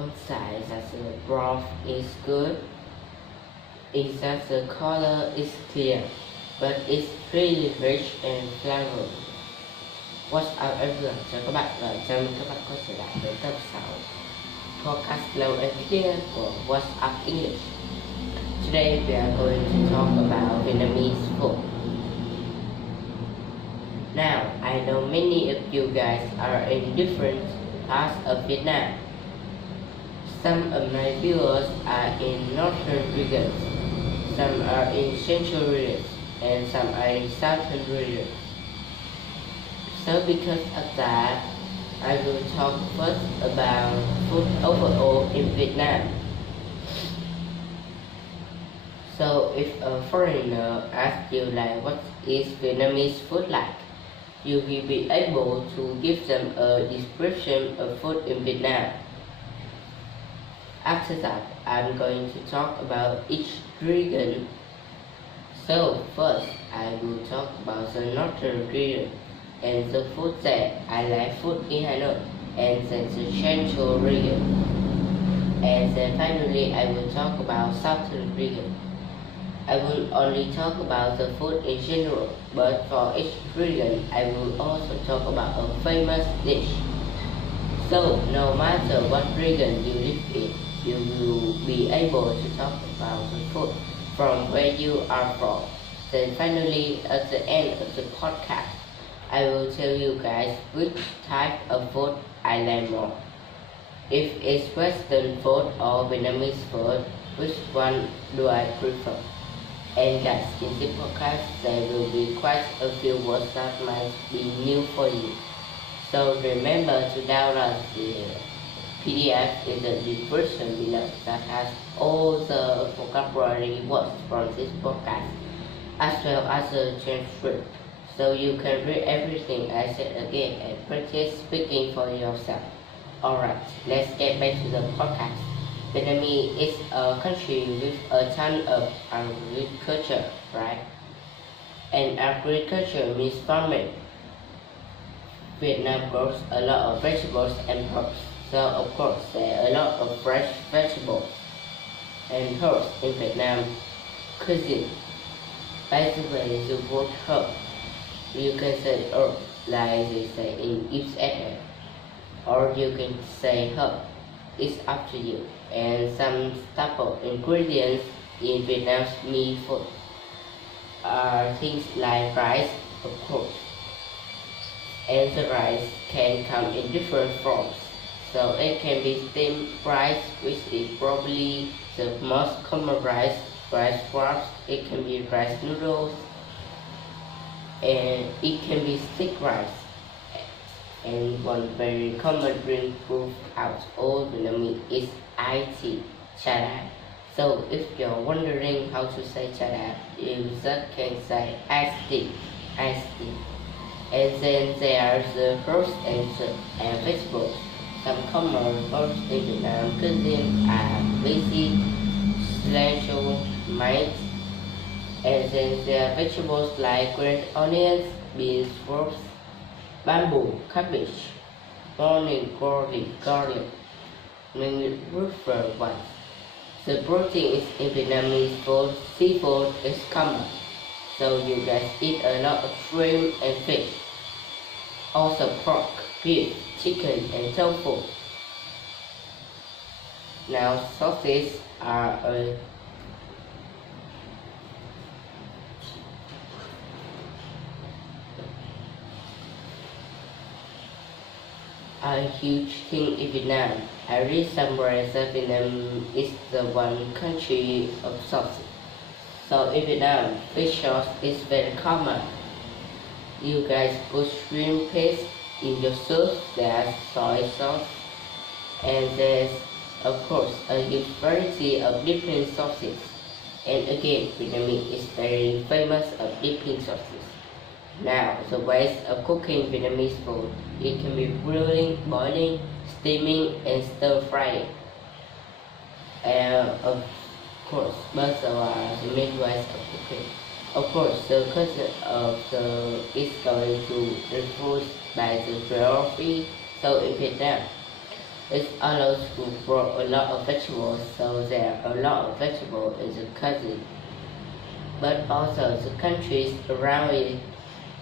One side that the broth is good is that the color is clear, but it's really rich and flavorful. What's up everyone? Chào các bạn và chào mừng các bạn quay trở lại với tập 6 podcast Slow and Clear của What's Up English. Today we are going to talk about Vietnamese food. Now, I know many of you guys are in different parts of Vietnam. Some of my viewers are in northern regions, some are in central regions, and some are in southern regions. So because of that, I will talk first about food overall in Vietnam. So if a foreigner asks you like what is Vietnamese food like, you will be able to give them a description of food in Vietnam. After that, I'm going to talk about each region. So first, I will talk about the northern region and the food that I like food in Hanoi, and then the central region. And then finally, I will talk about southern region. I will only talk about the food in general, but for each region, I will also talk about a famous dish. So, no matter what region you live in, you will be able to talk about the food from where you are from. Then finally, at the end of the podcast, I will tell you guys which type of food I like more. If it's Western food or Vietnamese food, which one do I prefer? And guys, in this podcast, there will be quite a few words that might be new for you. So remember to download the PDF in the description below that has all the vocabulary words from this podcast, as well as the transcript, so you can read everything I said again and practice speaking for yourself. Alright, let's get back to the podcast. Vietnam is a country with a ton of agriculture, right? And agriculture means farming. Vietnam grows a lot of vegetables and herbs, so of course there are a lot of fresh vegetables and herbs in Vietnam cuisine. By the way, the word herb, you can say herb like they say in USA, or you can say herb. It's up to you. And some staple ingredients in Vietnam's meal food are things like rice, of course. And the rice can come in different forms. So it can be steamed rice, which is probably the most common rice wraps. It can be rice noodles, and it can be stick rice. And one very common drink throughout all Vietnamese is iced tea, cha đá. So if you're wondering how to say cha đá, you just can say iced tea. And then there are the fruits and vegetables. Some common fruits in Vietnam cuisine are lychee, cilantro, mint, and then there are vegetables like green onions, beans, sprouts, bamboo, cabbage, morning glory, garlic, many different ones. The protein is in Vietnamese food. Seafood is common, so you guys eat a lot of shrimp and fish. Also pork, beef, chicken, and tofu. Now sauces are a huge thing in Vietnam. I read somewhere that Vietnam is the one country of sauce. So in Vietnam, fish sauce is very common. You guys put shrimp paste in your soup, there's soy sauce, and there's of course a huge variety of different sauces. And again, Vietnamese is very famous of dipping sauces. Now, the ways of cooking Vietnamese food, it can be grilling, boiling, steaming, and stir frying. And of course, both are the main ways of cooking. Of course, the concept of the is going to influence by the geography. So in Vietnam, It's allows to grow a lot of vegetables, so there are a lot of vegetables in the country. But also the countries around it.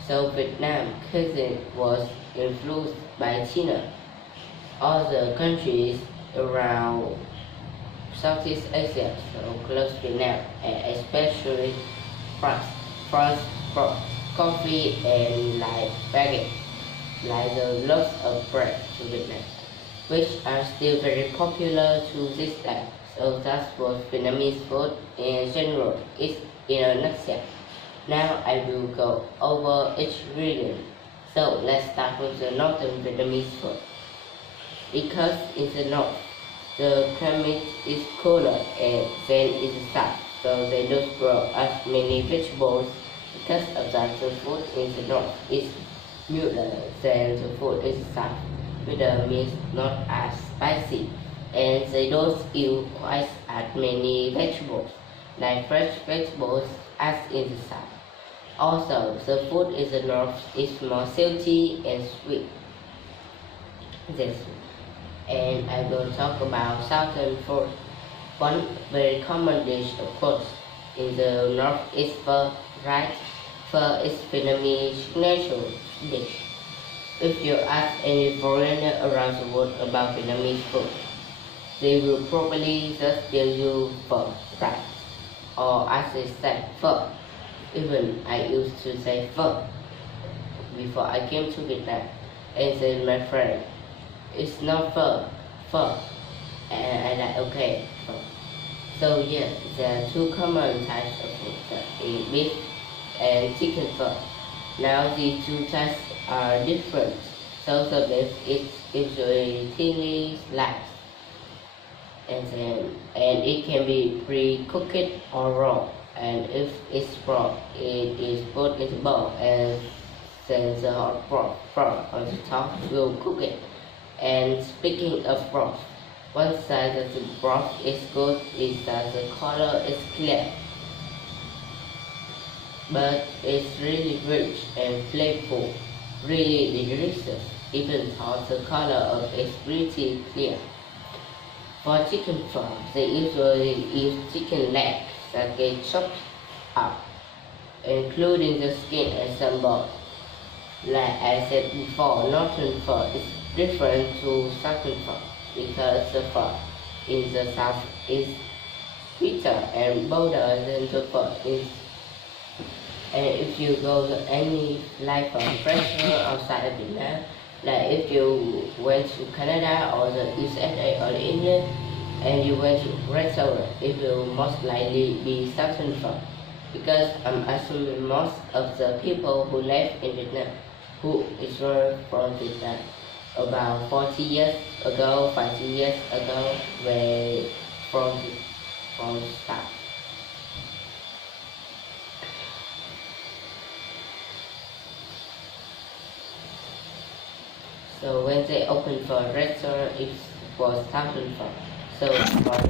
So Vietnam cuisine was influenced by China. All the countries around Southeast Asia, so close Vietnam, and especially France. France brought coffee and like baguette, like the loaves of bread to Vietnam, which are still very popular to this day. So that's what Vietnamese food in general is in a nutshell. Now I will go over each region. So let's start with the northern Vietnamese food. Because in the north, the climate is cooler and than in the south, so they don't grow as many vegetables. Because of that, the food in the north is milder than the food in the south. Milder means not as spicy, and they don't eat quite as many vegetables, like fresh vegetables, as in the south. Also, the food in the north is more salty and sweet. This, and I will talk about southern food. One very common dish, of course, in the north is pho, right? Pho is Vietnamese national dish. If you ask any foreigner around the world about Vietnamese food, they will probably just tell you pho, right? Or as they say, pho. Even I used to say pho before I came to Vietnam, and then my friend, it's not pho, pho, and I like okay, pho. So yeah, there are two common types of food, beef and chicken pho. Now these two types are different. So the beef is usually thinly sliced, and it can be pre-cooked or raw. And if it's raw, it is put in the bowl, and then the hot broth on the top will cook it. And speaking of broth, one side that the broth is good is that the color is clear, but it's really rich and flavorful, really delicious, even though the color of it is pretty clear. For chicken pho, they usually use chicken legs that get chopped up, including the skin and some bone. Like I said before, northern pho is different to southern pho because the pho in the south is sweeter and bolder than the pho is. And if you go to any like a restaurant outside of Vietnam, like if you went to Canada or the USA or the England, and you went to a restaurant, it will most likely be southern pho. Because I'm assuming most of the people who live in Vietnam, who is from Vietnam, about 40 years ago, 50 years ago, were from South. So when they opened for a restaurant, it was southern pho. So for